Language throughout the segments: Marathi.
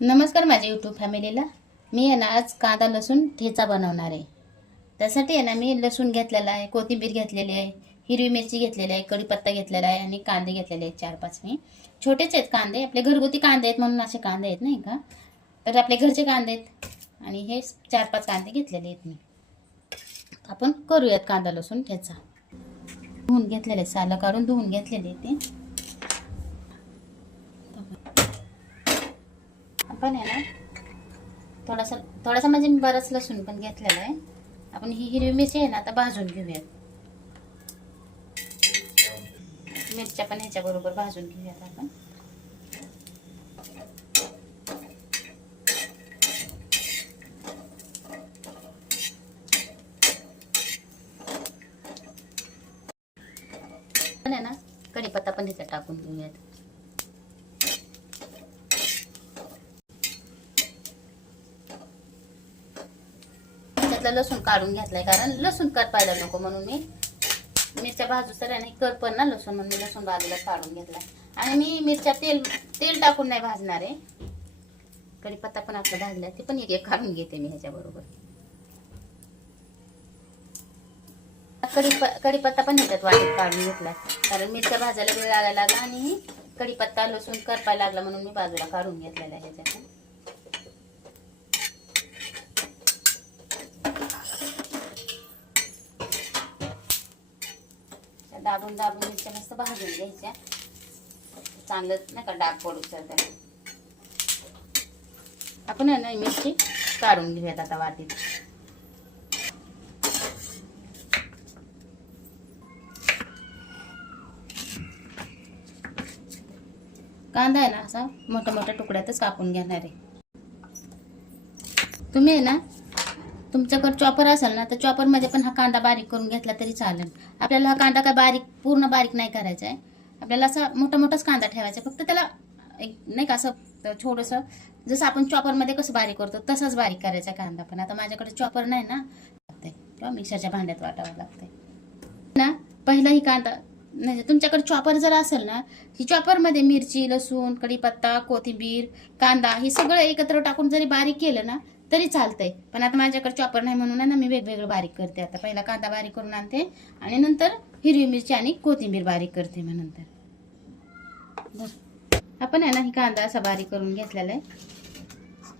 नमस्कार माझ्या यूट्यूब फॅमिलीला. मी आहे ना आज कांदा लसूण ठेचा बनवणार आहे. त्यासाठी आहे ना मी लसूण घेतलेला आहे, कोथिंबीर घेतलेली आहे, हिरवी मिरची घेतलेली आहे, कढीपत्ता घेतलेला आहे आणि कांदे घेतलेले आहेत 4-5. मी छोटेच आहेत कांदे, आपले घरगुती कांदे आहेत म्हणून असे कांदे आहेत नाही का, तर आपले घरचे कांदे आहेत आणि हे 4-5 कांदे घेतलेले आहेत मी. आपण करूयात कांदा लसूण ठेचा. धुवून घेतलेले, सालं काढून धुवून घेतलेले ते. आपण आहे ना थोडासा थोडासा म्हणजे मी बराच लसूण पण घेतलेला आहे. आपण ही हिरवी मिरची आहे ना आता भाजून घेऊयात. मिरच्या पण ह्याच्या बरोबर भाजून घेऊयात आपण. पण आहे ना कढीपत्ता पण ह्याच्यात टाकून घेऊयात. लसूण काढून घेतलाय कारण लसूण करपायला नको म्हणून मी मिरच्या भाजू तर नाही करपण ना लसूण, म्हणून मी लसूण बाजूला काढून घेतलाय. आणि मी मिरच्या तेल टाकून नाही भाजणार आहे. कढीपत्ता पण आपला भाजलाय ते पण एक काढून घेते मी ह्याच्या बरोबर. कढीपत्ता पण ह्याच्यात वाटीत काढून घेतलाय कारण मिरच्या भाजायला वेळ लागायला लागला आणि कढीपत्ता लसूण करपायला लागला म्हणून मी बाजूला काढून घेतलेला आहे ह्याच्यात. दाबून दाबून मिरच्या मस्त भाजून घ्यायच्या, चांगलं नाही का डाग पडू शकते. आपण आहे ना मिरची काढून घेऊयात आता वाटीत. कांदा आहे ना असा मोठ्या मोठ्या तुकड्यातच कापून घेणार आहे. तुम्ही आहे ना तुमच्याकडे चॉपर असेल ना तर चॉपर मध्ये पण हा कांदा बारीक करून घेतला तरी चालेल. आपल्याला हा कांदा काय पूर्ण बारीक नाही करायचा आहे. आपल्याला असा मोठा मोठाच कांदा ठेवायचा, फक्त त्याला एक नाही का असं थोडंसं जसं आपण चॉपर मध्ये कसं बारीक करतो तसंच बारीक करायचा कांदा. पण आता माझ्याकडे चॉपर नाही ना, किंवा मिक्सरच्या भांड्यात वाटावं लागतंय ना. पहिला ही कांदा म्हणजे तुमच्याकडे चॉपर जर असेल ना, ही चॉपर मध्ये मिरची, लसूण, कढीपत्ता, कोथिंबीर, कांदा हे सगळं एकत्र टाकून जरी बारीक केलं ना तरी चालतंय. पण आता माझ्याकडे चॉपर नाही म्हणून ना मी वेगवेगळं बारीक करते. आता पहिला कांदा बारीक करून आणते आणि नंतर हिरवी मिरची आणि कोथिंबीर बारीक करते. मग नंतर आपण आहे ना ही कांदा असा बारीक करून घेतलेला आहे,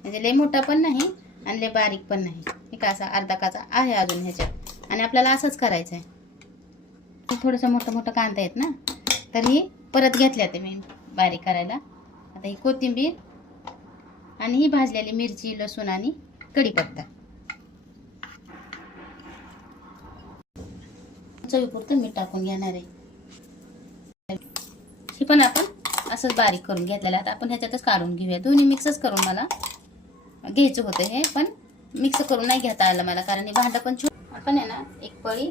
म्हणजे लय मोठा पण नाही आणि लय बारीक पण नाही. हे का असा अर्धा काचा आहे अजून ह्याच्यात. आणि आपल्याला असंच करायचं आहे. थोडंसं मोठं मोठं कांदा आहेत ना, तर ही परत घेतल्या ते मी बारीक करायला. आता ही कोथिंबीर आणि ही भाजलेली मिरची, लसूण आणि कढीपत्ता चवीपुरतं मीठ टाकून घेणार आहे. ही पण आपण असंच बारीक करून घेतलेलं. आता आपण ह्याच्यातच काढून घेऊया. दोन्ही मिक्सच करून मला घ्यायचं होतं हे, पण मिक्स करून नाही घेता आलं मला कारण हे भांडं पण छोट. आपण आहे ना एक पळी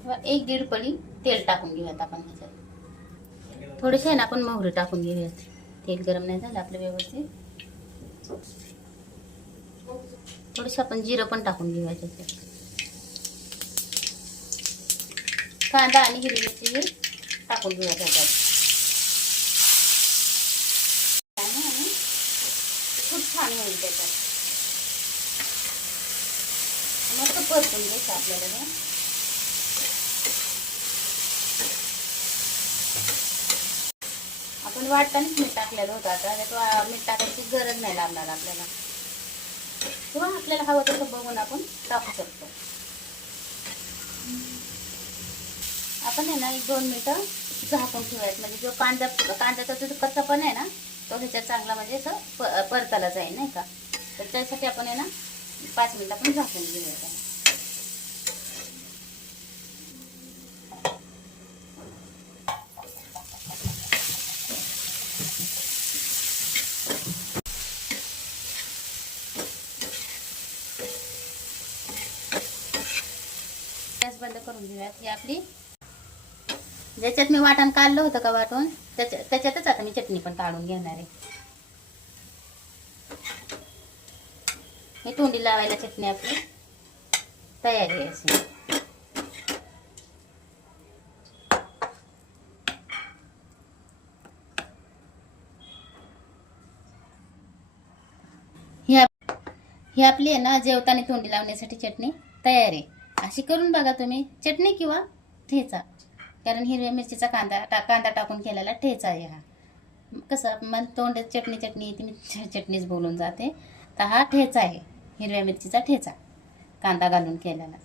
किंवा 1-1.5 पळी तेल टाकून घेऊयात आपण ह्याच्यात. थोडेसे आहे ना आपण मोहरी टाकून घेऊयात. तेल गरम नाही झालं आपलं व्यवस्थित. थोडंसं आपण जिरं पण टाकून घेऊया त्याच्यात. कांदा आणि हिरवी मिरची टाकून घेऊया त्याच्यात. खूप छान होईल त्याच्यात. मस्त परतून घ्यायचं आपल्याला. आपण वाटतानाच मीठ टाकलेलं होतं. आता मीठ टाकायची गरज नाही लागणार आपल्याला, किंवा आपल्याला हवं तसं बघून आपण टाकू शकतो. आपण आहे ना 1-2 मिनिटं झाकून ठेवायचं, म्हणजे जो कांद्याचा जो कच्चा पण आहे ना तो ह्याच्यात चांगला म्हणजे असं परताला जाईल नाही का. तर त्यासाठी आपण आहे ना 5 मिनिटं आपण झाकून घेऊया. गॅस बंद करून घेऊयात. ही आपली ज्याच्यात मी वाटण काढलं होतं का वाटून त्याच्यातच आता मी चटणी पण काढून घेणार आहे. हे तोंडी लावायला चटणी आपली तयारी आहे अशी. ही आपली आहे ना जेवताना तोंडी लावण्यासाठी चटणी तयार आहे. अशी करून बघा तुम्ही, चटणी किंवा ठेचा, कारण हिरव्या मिरचीचा कांदा टाकून केलेला ठेचा आहे हा. कसं मन तोंड चटणी चटणी ती मी चटणीच बोलून जाते. तर हा ठेचा आहे, हिरव्या मिरचीचा ठेचा कांदा घालून केलेला.